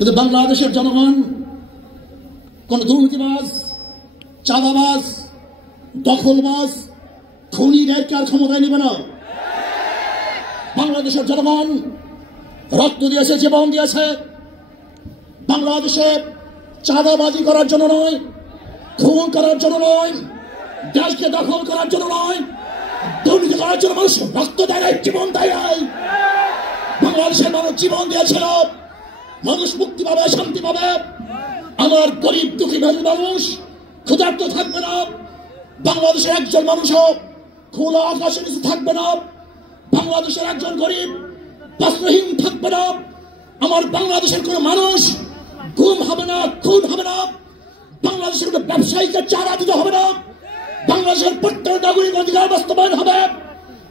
কিন্তু বাংলাদেশের জনগণ কোন দুর্নীতিবাজ, চাঁদাবাজ, দখলবাজ, খুনিদেরকে আর ক্ষমতায় নেবে না। বাংলাদেশের জনগণ রক্ত দিয়েছে, জীবন দিয়েছে বাংলাদেশে চাঁদাবাজি করার জন্য নয়, খুন করার জন্য নয়, দেশকে দখল করার জন্য নয়, দুর্নীতি করার জন্য মানুষ রক্ত দেয়, জীবন দেয়। বাংলাদেশের মানুষ জীবন দিয়েছিল, মানুষ মুক্তি পাবে, শান্তি পাবে। আমার গরিব দুঃখী মানুষ ক্ষুধার্ত থাকবে না। বাংলাদেশের একজন মানুষও খোলা আকাশের নিচে থাকবে না। বাংলাদেশের একজন গরিব বস্ত্রহীন থাকবে না। আমার বাংলাদেশের কোন মানুষ গুম হবে না, খুন হবে না। বাংলাদেশের কোন ব্যবসায়ীকে চাঁদা দিতে হবে না। বাংলাদেশের প্রত্যেক নাগরিক অধিকার বাস্তবায়ন হবে।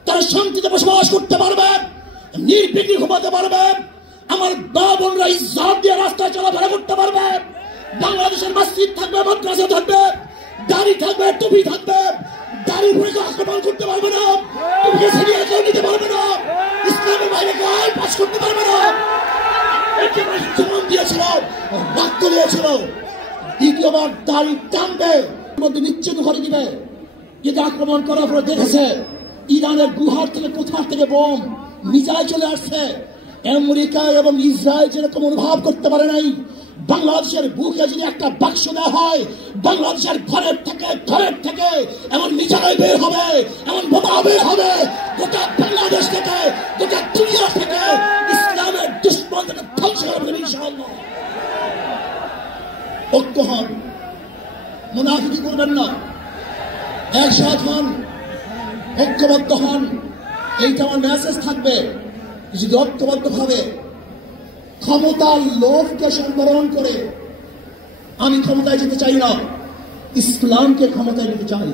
তারা শান্তিতে বসবাস করতে পারবে, নির্বিঘ্নে ঘুমাতে পারবে। আমার মা বোনরা ইজ্জত দিয়ে রাস্তায় চলাফেরা করতে পারবে। বাংলাদেশের মসজিদ থাকবে, মাদ্রাসা থাকবে, দাড়ি থাকবে, টুপি থাকবে। দাড়ি পরে আক্রমণ করতে পারবে না, টুপিকে ছিনিয়ে কেউ নিতে পারবে না, ইসলামের বাইরে কেউ আইন পাস করতে পারবে না। জীবন দিয়েছিল, রক্ত দিয়েছিল। দ্বিতীয়বার দাড়ি টানবে, মধ্যে নিশ্চিত করে দিবে। যদি আক্রমণ করার পরে দেখেছে ইরানের গুহার থেকে কোথার থেকে বোম মিসাইল চলে আসছে, আমেরিকা এবং ইসরায়েল যেরকম অনুভব করতে পারে নাই, বাংলাদেশের বুকে যদি একটা বাক্স দেওয়া হয়, বাংলাদেশের ঘরের থেকে এমন মিসাইল বের হবে, এমন বোমা বের হবে, গোটা বাংলাদেশ থেকে, গোটা দুনিয়া থেকে ইসলামের দুশ্মনকে ধ্বংস করবে ইনশাআল্লাহ। ঐক্য হন, মুনাফিকি করবেন না, একসাথ হন, ঐক্যবদ্ধ হন। এইটা আমার মেসেজ থাকবে। যদি ঐক্যবদ্ধ ভাবে ক্ষমতার লোভকে সম্বরণ করে আমি ক্ষমতায় যেতে চাই না, ইসলামকে ক্ষমতায় নিতে চাই।